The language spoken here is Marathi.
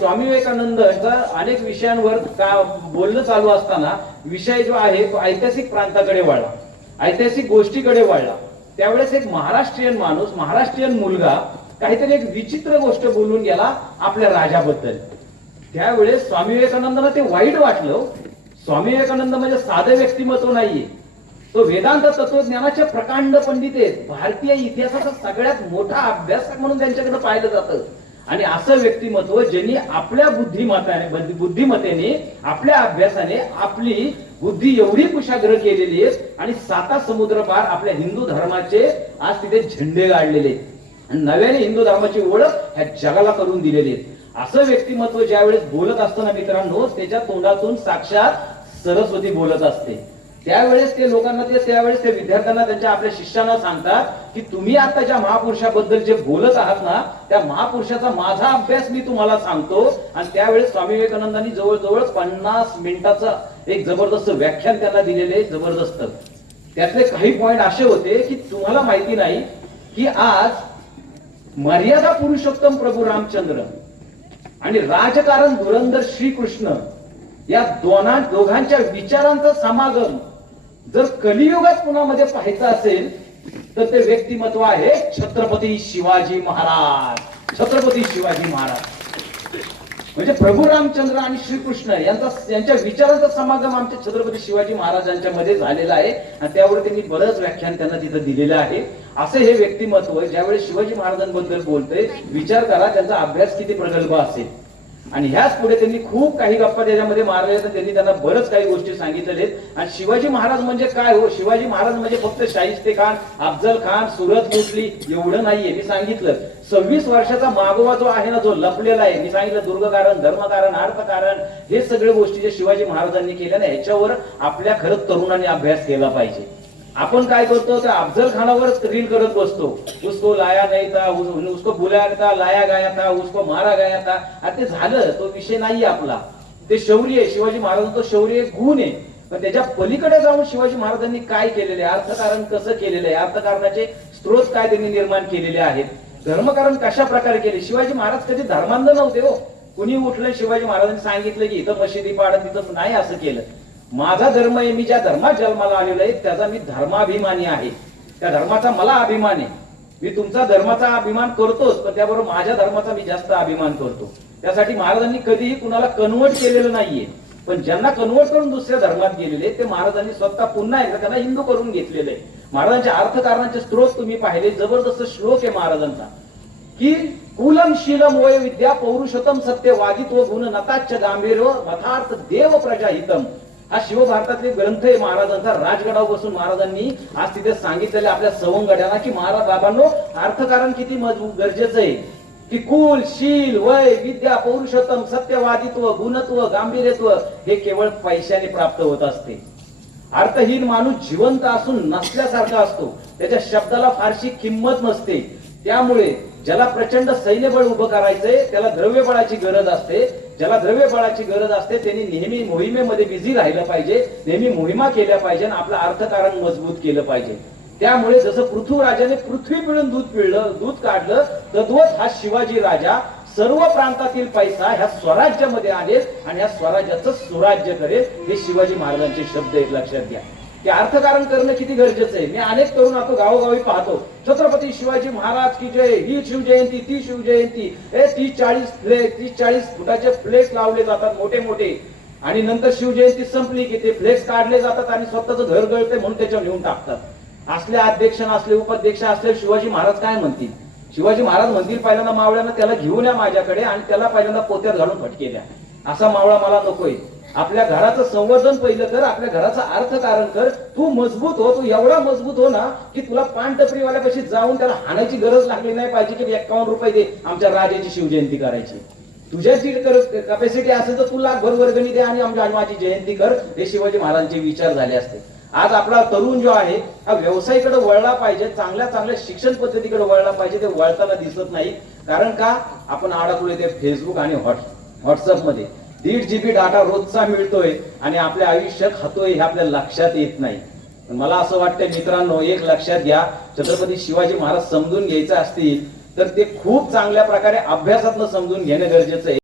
स्वामी विवेकानंद यांचा अनेक विषयांवर का बोलणं चालू असताना विषय जो आहे तो ऐतिहासिक प्रांताकडे वळला ऐतिहासिक गोष्टीकडे वळला त्यावेळेस एक महाराष्ट्रीयन माणूस महाराष्ट्रीयन मुलगा काहीतरी एक विचित्र गोष्ट बोलून गेला आपल्या राजाबद्दल. त्यावेळेस स्वामी विवेकानंदांना ते वाईट वाटलं. स्वामी विवेकानंद म्हणजे साधं व्यक्तिमत्व नाहीये. तो वेदांत तत्वज्ञानाचे प्रकांड पंडित आहेत. भारतीय इतिहासाचा सगळ्यात मोठा अभ्यासक म्हणून त्यांच्याकडे पाहिलं जातं. आणि असं व्यक्तिमत्व ज्यांनी आपल्या बुद्धिमत्ताने बुद्धिमत्तेने आपल्या अभ्यासाने आपली बुद्धी एवढी कुशाग्र केलेली आहे आणि साता समुद्र पार आपल्या हिंदू धर्माचे आज तिथे झेंडे गाडलेले नव्याने हिंदू धर्माची ओळख ह्या जगाला करून दिलेली आहे असं व्यक्तिमत्व ज्यावेळेस बोलत असताना मित्रांनो त्याच्या तोंडातून साक्षात सरस्वती बोलत असते. त्यावेळेस ते लोकांना ते त्यावेळेस ते विद्यार्थ्यांना त्यांच्या आपल्या शिष्यांना सांगतात की तुम्ही आता ज्या महापुरुषाबद्दल जे बोलत आहात ना त्या महापुरुषाचा माझा अभ्यास मी तुम्हाला सांगतो. आणि त्यावेळेस स्वामी विवेकानंदांनी जवळजवळ पन्नास मिनिटाचं एक जबरदस्त व्याख्यान त्यांना दिलेले जबरदस्त. त्यातले काही पॉइंट असे होते की तुम्हाला माहिती नाही की आज मर्यादा पुरुषोत्तम प्रभू रामचंद्र आणि राजकारण धुरंधर श्रीकृष्ण या दोना दोघांच्या विचारांचं समागम जर कलियुगात कुणामध्ये पाहायचं असेल तर ते व्यक्तिमत्व आहे छत्रपती शिवाजी महाराज. छत्रपती शिवाजी महाराज. म्हणजे प्रभू रामचंद्र आणि श्रीकृष्ण यांचा यांच्या विचारांचा समागम आमच्या छत्रपती शिवाजी महाराजांच्या मध्ये झालेला आहे. आणि त्यावर त्यांनी बरंच व्याख्यान त्यांना तिथं दिलेलं आहे. असे हे व्यक्तिमत्व ज्यावेळेस शिवाजी महाराजांबद्दल बोलते विचार करा त्यांचा अभ्यास किती प्रगल्भ असेल. आणि ह्याच पुढे त्यांनी खूप काही गप्पा त्याच्यामध्ये मारले तर त्यांनी त्यांना बरंच काही गोष्टी सांगितलेल्या आहेत आणि शिवाजी महाराज म्हणजे काय हो? शिवाजी महाराज म्हणजे फक्त शाहिस्ते खान अफजल खान सुरत मुसली एवढं नाहीये मी सांगितलं. सव्वीस वर्षाचा मागोवा जो आहे ना जो लपलेला आहे मी सांगितलं दुर्गकारण धर्मकारण अर्थकारण हे सगळे गोष्टी जे शिवाजी महाराजांनी केल्या ना ह्याच्यावर आपल्या खरंच तरुणांनी अभ्यास केला पाहिजे. आपण काय करतो त्या अफजल खानावर रील करत बसतो. उसको लाया नाही था म्हणजे उसको बुलाया था लाया गया था उसको मारा गया था आता ते झालं तो विषय नाही आपला. ते शौर्य आहे शिवाजी महाराजांचं शौर्य गुण आहे. पण त्याच्या पलीकडे जाऊन शिवाजी महाराजांनी काय केलेले आहे? अर्थकारण कसं केलेलं आहे? अर्थकारणाचे स्त्रोत काय त्यांनी निर्माण केलेले आहेत? धर्मकारण कशा प्रकारे केले? शिवाजी महाराज कधी धर्मांध नव्हते हो. कुणी उठलं शिवाजी महाराजांनी सांगितलं की इथं मशिदी पाडत तिथं नाही असं केलं. माझा धर्म आहे मी ज्या धर्मात जन्माला आलेलो आहे त्याचा मी धर्माभिमानी आहे. त्या धर्माचा मला अभिमान आहे. मी तुमचा धर्माचा अभिमान करतोच पण त्याबरोबर माझ्या धर्माचा मी जास्त अभिमान करतो. त्यासाठी महाराजांनी कधीही कुणाला कन्वर्ट केलेलं नाहीये. पण ज्यांना कन्वर्ट करून दुसऱ्या धर्मात गेलेले ते महाराजांनी स्वतः पुन्हा एकदा त्यांना हिंदू करून घेतलेले आहे. महाराजांच्या अर्थकारणाचे स्त्रोत तुम्ही पाहिले जबरदस्त श्लोक आहे महाराजांचा. की कुलमशीलम वय विद्या पौरुषोत्तम सत्य वादित्व गुण नताच्य गांभीर्य मथार्थ देव प्रजाहितम. हा शिवभारतातले ग्रंथ आहे महाराजांचा. राजगडावर बसून महाराजांनी आज तिथे सांगितलेले आपल्या सवंगड्यांना की महाराज बाबांनो अर्थकारण किती मजबूत गरजेचं आहे. की कुल शील वय विद्या पौरुषोत्तम सत्यवादित्व गुणत्व गांभीर्यत्व हे केवळ पैशाने प्राप्त होत असते. अर्थहीन माणूस जिवंत असून नसल्यासारखा असतो. त्याच्या शब्दाला फारशी किंमत नसते. त्यामुळे ज्याला प्रचंड सैन्यबळ उभं करायचंय त्याला द्रव्यबळाची गरज असते. ज्याला द्रव्यबळाची गरज असते त्यांनी नेहमी मोहिमेमध्ये बिझी राहिलं पाहिजे नेहमी मोहिमा केल्या पाहिजे आणि आपलं अर्थकारण मजबूत केलं पाहिजे. त्यामुळे जसं पृथ्वीराजाने पृथ्वी पिळून दूध पिळलं दूध काढलं तद्वत हा शिवाजी राजा सर्व प्रांतातील पैसा ह्या स्वराज्यामध्ये आणेल आणि ह्या स्वराज्याचं सुराज्य करेल हे शिवाजी महाराजांचे शब्द एक लक्षात घ्या. ते अर्थकारण करणं किती गरजेचं आहे? मी अनेक तरुण आता गावोगावी पाहतो. छत्रपती शिवाजी महाराज की जय. ही शिवजयंती ती शिवजयंती हे तीस चाळीस फ्लेक्स तीस चाळीस फुटाचे फ्लेक्स लावले जातात मोठे मोठे. आणि नंतर शिवजयंती संपली की ते फ्लेक्स काढले जातात आणि स्वतःचं घर गळते म्हणून त्याच्यावर लिहून टाकतात. असले अध्यक्ष असले उपाध्यक्ष असले शिवाजी महाराज काय म्हणतील? शिवाजी महाराज म्हणतील पहिल्यांदा मावळ्यानं त्याला घेऊन या माझ्याकडे आणि त्याला पहिल्यांदा पोत्यात घालून फटके द्या. असा मावळा मला नकोय. आपल्या घराचं संवर्धन पहिलं कर आपल्या घराचं अर्थकारण कर. तू मजबूत हो तू एवढा मजबूत हो ना की तुला पानटपरीवाल्यापाशी जाऊन त्याला हाणायची गरज लागली नाही पाहिजे की एक्कावन्न रुपये दे आमच्या राजाची शिवजयंती करायची. तुझ्या जी कॅपॅसिटी असेल तर तू लाखभर वर्गणी दे आणि आमच्या माझी जयंती कर. हे शिवाजी महाराजांचे विचार झाले असते. आज आपला तरुण जो आहे हा व्यवसायाकडे वळला पाहिजे चांगल्या चांगल्या शिक्षण पद्धतीकडे वळला पाहिजे ते वळताना दिसत नाही. कारण का? आपण अडकलोय ते फेसबुक आणि व्हॉट्सअप दीड दीड जीबी डाटा रोजचा मिळतोय आणि आपल्या आयुष्यात खातोय हे आपल्या लक्षात येत नाही. मला असं वाटतं मित्रांनो एक लक्षात घ्या छत्रपती शिवाजी महाराज समजून घ्यायचं असतील तर ते खूप चांगल्या प्रकारे अभ्यासातनं समजून घेणं गरजेचं आहे.